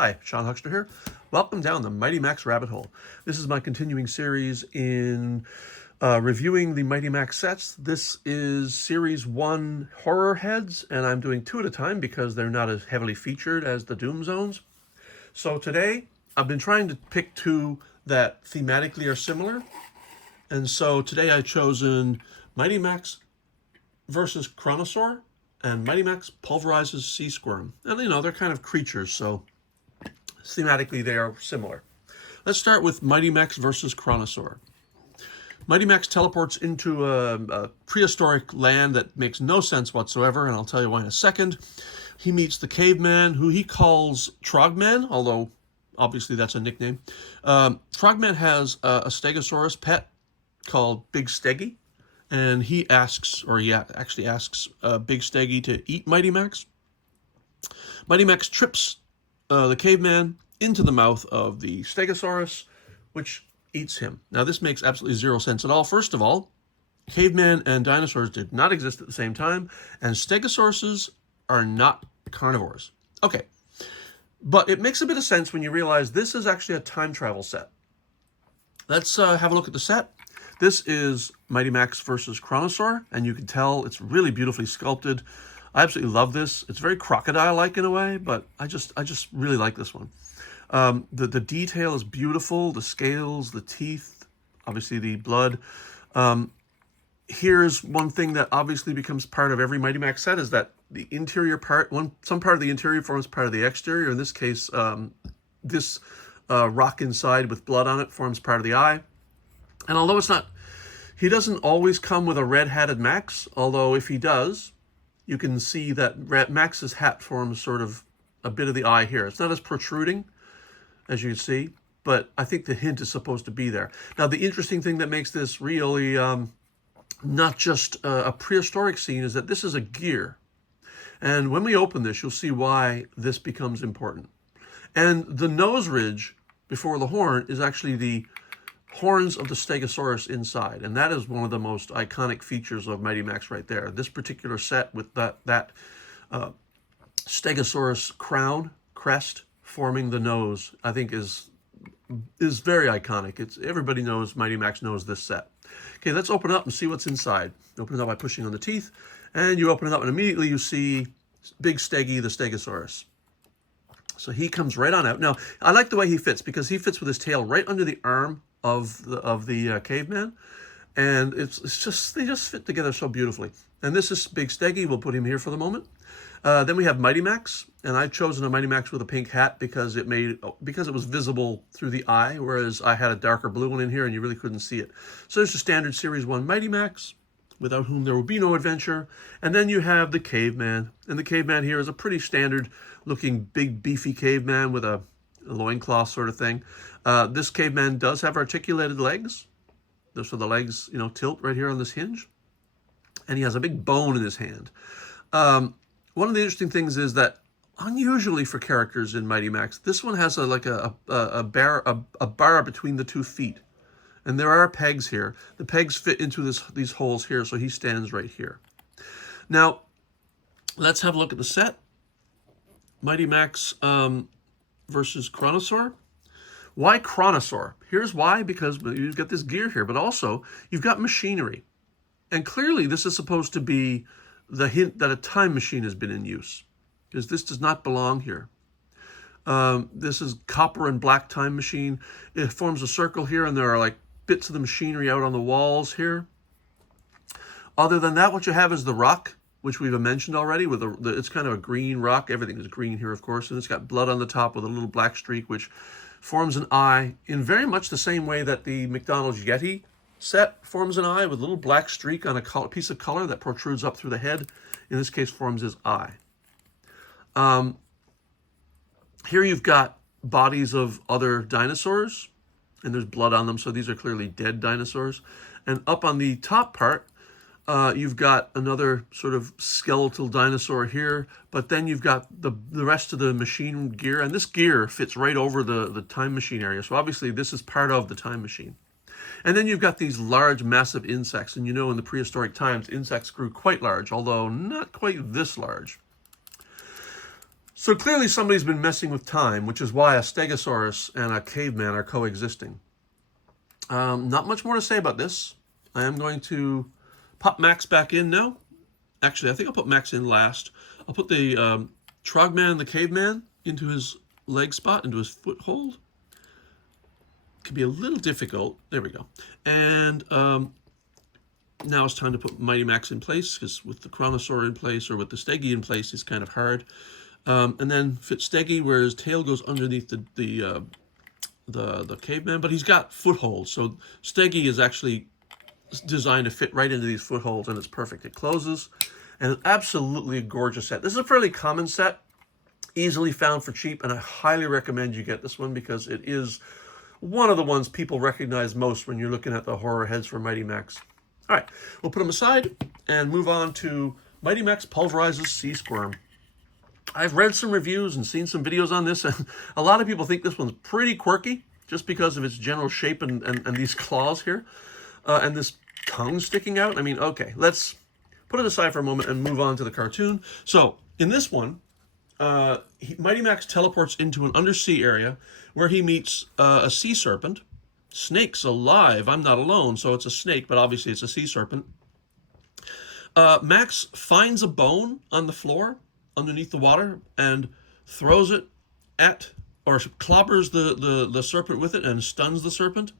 Hi, Sean Huckster here. Welcome down the Mighty Max rabbit hole. This is my continuing series in reviewing the Mighty Max sets. This is Series 1 Horror Heads, and I'm doing two at a time because they're not as heavily featured as the Doom Zones. So today, I've been trying to pick two that thematically are similar, and so today I've chosen Mighty Max versus Kronosaur and Mighty Max Pulverizes Sea Squirm. And they're kind of creatures, so thematically they are similar. Let's start with Mighty Max versus Kronosaur. Mighty Max teleports into a prehistoric land that makes no sense whatsoever, and I'll tell you why in a second. He meets the caveman, who he calls Trogman, although obviously that's a nickname. Trogman has a Stegosaurus pet called Big Steggy, and he actually asks Big Steggy to eat Mighty Max. Mighty Max trips the caveman into the mouth of the Stegosaurus, which eats him. Now, this makes absolutely zero sense at all. First of all, caveman and dinosaurs did not exist at the same time, and Stegosauruses are not carnivores. Okay, but it makes a bit of sense when you realize this is actually a time travel set. Let's have a look at the set. This is Mighty Max versus Kronosaur, and you can tell it's really beautifully sculpted. I absolutely love this. It's very crocodile-like in a way, but I just really like this one. The detail is beautiful. The scales, the teeth, obviously the blood. Here's one thing that obviously becomes part of every Mighty Max set is that the interior part, some part of the interior forms part of the exterior. In this case, this rock inside with blood on it forms part of the eye. And although he doesn't always come with a red-hatted Max, although if he does, you can see that Max's hat forms sort of a bit of the eye here. It's not as protruding, as you can see, but I think the hint is supposed to be there. Now, the interesting thing that makes this really not just a prehistoric scene is that this is a gear. And when we open this, you'll see why this becomes important. And the nose ridge before the horn is actually the horns of the Stegosaurus inside, and that is one of the most iconic features of Mighty Max right there. This particular set with that Stegosaurus crest forming the nose, I think is very iconic. Everybody knows, Mighty Max knows this set. Okay, let's open it up and see what's inside. Open it up by pushing on the teeth, and you open it up and immediately you see Big Steggy, the Stegosaurus. So he comes right on out. Now, I like the way he fits because he fits with his tail right under the arm of the caveman, and they just fit together so beautifully. And this is Big Steggy. We'll put him here for the moment. Then we have Mighty Max, and I've chosen a Mighty Max with a pink hat because it was visible through the eye, whereas I had a darker blue one in here and you really couldn't see it. So there's a standard Series 1 Mighty Max, without whom there would be no adventure. And then you have the caveman, and the caveman here is a pretty standard looking big beefy caveman with a loincloth sort of thing. This caveman does have articulated legs. So the legs, tilt right here on this hinge. And he has a big bone in his hand. One of the interesting things is that, unusually for characters in Mighty Max, this one has a bar between the 2 feet. And there are pegs here. The pegs fit into these holes here, so he stands right here. Now, let's have a look at the set. Mighty Max versus Kronosaur. Why Kronosaur? Here's why, because you've got this gear here, but also you've got machinery. And clearly this is supposed to be the hint that a time machine has been in use, because this does not belong here. This is copper and black time machine. It forms a circle here, and there are like bits of the machinery out on the walls here. Other than that, what you have is the rock, which we've mentioned already. It's kind of a green rock. Everything is green here, of course, and it's got blood on the top with a little black streak, which forms an eye in very much the same way that the McDonald's Yeti set forms an eye, with a little black streak on a piece of color that protrudes up through the head. In this case, forms his eye. Here you've got bodies of other dinosaurs, and there's blood on them, so these are clearly dead dinosaurs. And up on the top part, you've got another sort of skeletal dinosaur here, but then you've got the rest of the machine gear, and this gear fits right over the time machine area. So obviously this is part of the time machine. And then you've got these large, massive insects, and in the prehistoric times, insects grew quite large, although not quite this large. So clearly somebody's been messing with time, which is why a Stegosaurus and a caveman are coexisting. Not much more to say about this. I am going to pop Max back in now. Actually, I think I'll put Max in last. I'll put the Trogman and the caveman into his leg spot, into his foothold. It can be a little difficult. There we go. And now it's time to put Mighty Max in place, because with the Kronosaur in place or with the Stegi in place, it's kind of hard. And then fit Stegi where his tail goes underneath the caveman, but he's got footholds. So Stegi is actually designed to fit right into these footholds, and it's perfect. It closes, and it's absolutely a gorgeous set. This is a fairly common set, easily found for cheap, and I highly recommend you get this one because it is one of the ones people recognize most when you're looking at the horror heads for Mighty Max. All right, we'll put them aside and move on to Mighty Max Pulverizes Sea Squirm. I've read some reviews and seen some videos on this, and a lot of people think this one's pretty quirky just because of its general shape and these claws here, and this tongue sticking out. I mean, okay, let's put it aside for a moment and move on to the cartoon. So in this one, Mighty Max teleports into an undersea area where he meets a sea serpent. Snake's alive. I'm not alone, so it's a snake, but obviously it's a sea serpent. Max finds a bone on the floor underneath the water and throws it at, or clobbers the serpent with it and stuns the serpent.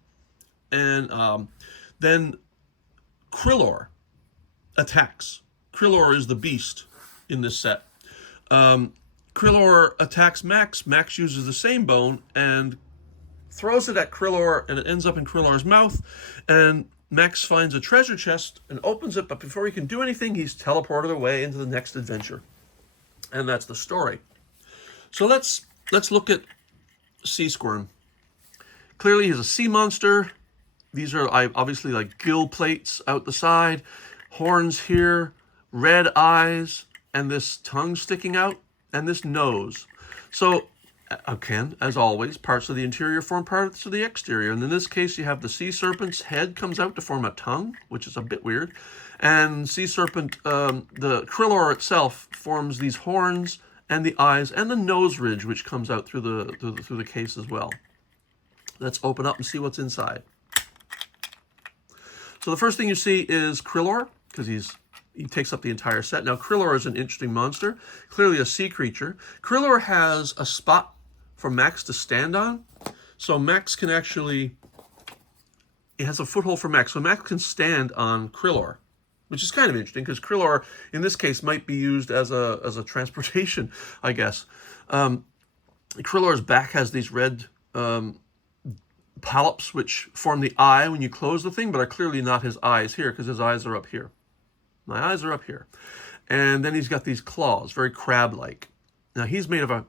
And then Krillor attacks. Krillor is the beast in this set. Krillor attacks Max. Max uses the same bone and throws it at Krillor, and it ends up in Krillor's mouth. And Max finds a treasure chest and opens it, but before he can do anything, he's teleported away into the next adventure. And that's the story. So let's look at Sea Squirm. Clearly he's a sea monster. These are obviously like gill plates out the side, horns here, red eyes, and this tongue sticking out, and this nose. So again, as always, parts of the interior form parts of the exterior. And in this case, you have the sea serpent's head comes out to form a tongue, which is a bit weird. And sea serpent, the Krillor itself forms these horns and the eyes and the nose ridge, which comes out through the case as well. Let's open up and see what's inside. So the first thing you see is Krillor, because he takes up the entire set. Now, Krillor is an interesting monster, clearly a sea creature. Krillor has a spot for Max to stand on, so Max can actually, it has a foothold for Max, so Max can stand on Krillor, which is kind of interesting because Krillor, in this case, might be used as a transportation, I guess. Krillor's back has these red polyps which form the eye when you close the thing, but are clearly not his eyes here because his eyes are up here. My eyes are up here. And then he's got these claws, very crab-like. Now, he's made of a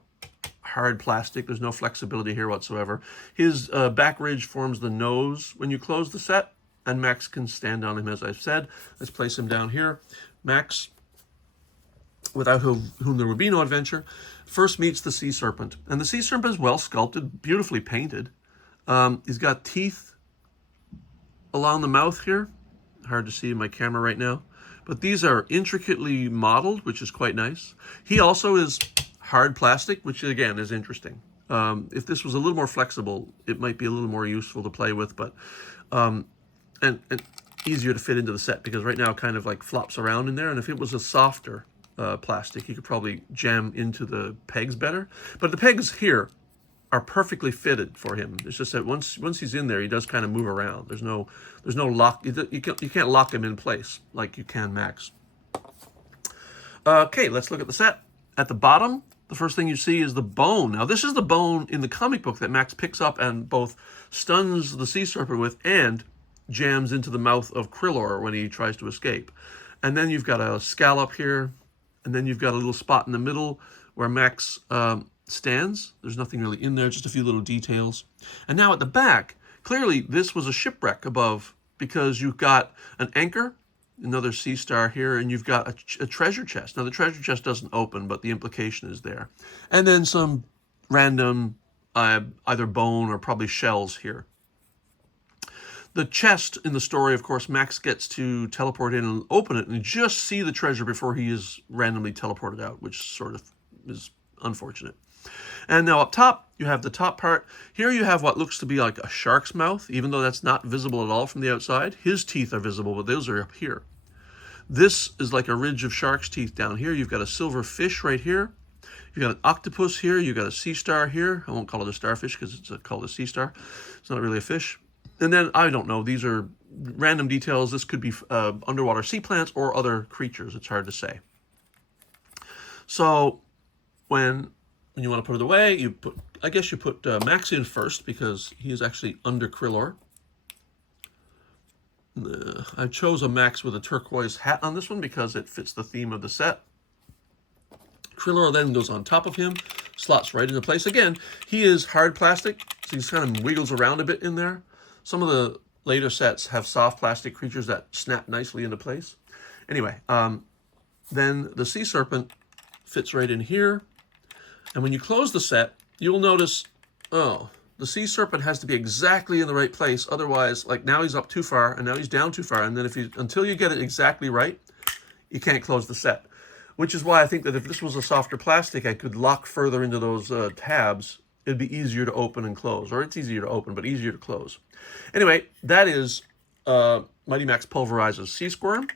hard plastic. There's no flexibility here whatsoever. His back ridge forms the nose when you close the set, and Max can stand on him, as I've said. Let's place him down here. Max, without whom there would be no adventure, first meets the sea serpent. And the sea serpent is well sculpted, beautifully painted. He's got teeth along the mouth here. Hard to see in my camera right now. But these are intricately modeled, which is quite nice. He also is hard plastic, which again is interesting. If this was a little more flexible, it might be a little more useful to play with, but and easier to fit into the set because right now it kind of like flops around in there. And if it was a softer plastic, you could probably jam into the pegs better. But the pegs here are perfectly fitted for him. It's just that once he's in there, he does kind of move around. There's no lock. You can't lock him in place like you can Max. Okay, let's look at the set. At the bottom, the first thing you see is the bone. Now, this is the bone in the comic book that Max picks up and both stuns the sea serpent with and jams into the mouth of Krillor when he tries to escape. And then you've got a scallop here, and then you've got a little spot in the middle where Max stands. There's nothing really in there, just a few little details. And now at the back, clearly this was a shipwreck above because you've got an anchor, another sea star here, and you've got a treasure chest. Now the treasure chest doesn't open, but the implication is there. And then some random either bone or probably shells here. The chest in the story, of course, Max gets to teleport in and open it and just see the treasure before he is randomly teleported out, which sort of is unfortunate. And now up top, you have the top part. Here you have what looks to be like a shark's mouth, even though that's not visible at all from the outside. His teeth are visible, but those are up here. This is like a ridge of shark's teeth down here. You've got a silver fish right here. You've got an octopus here. You've got a sea star here. I won't call it a starfish because it's called a sea star. It's not really a fish. And then, I don't know, these are random details. This could be underwater sea plants or other creatures. It's hard to say. So when you want to put it away, you put, I guess you put Max in first because he is actually under Krillor. I chose a Max with a turquoise hat on this one because it fits the theme of the set. Krillor then goes on top of him, slots right into place. Again, he is hard plastic, so he kind of wiggles around a bit in there. Some of the later sets have soft plastic creatures that snap nicely into place. Anyway, then the sea serpent fits right in here. And when you close the set, you'll notice, oh, the sea serpent has to be exactly in the right place. Otherwise, like now he's up too far and now he's down too far. And then until you get it exactly right, you can't close the set. Which is why I think that if this was a softer plastic, I could lock further into those tabs. It'd be easier to open and close. Or it's easier to open, but easier to close. Anyway, that is Mighty Max Pulverizes Sea Squirm.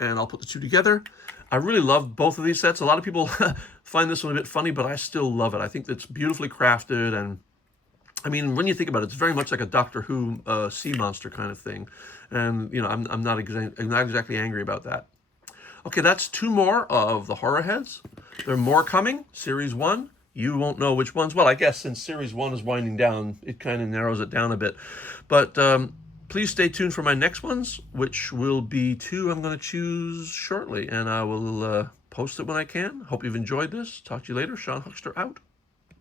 And I'll put the two together. I really love both of these sets. A lot of people find this one a bit funny, but I still love it. I think it's beautifully crafted, and I mean, when you think about it, it's very much like a Doctor Who sea monster kind of thing. And you know, I'm not exactly angry about that. Okay, that's two more of the horror heads. There are more coming. Series 1. You won't know which ones. Well, I guess since Series 1 is winding down, it kind of narrows it down a bit. But please stay tuned for my next ones, which will be 2 I'm going to choose shortly. And I will post it when I can. Hope you've enjoyed this. Talk to you later. Sean Huckster out.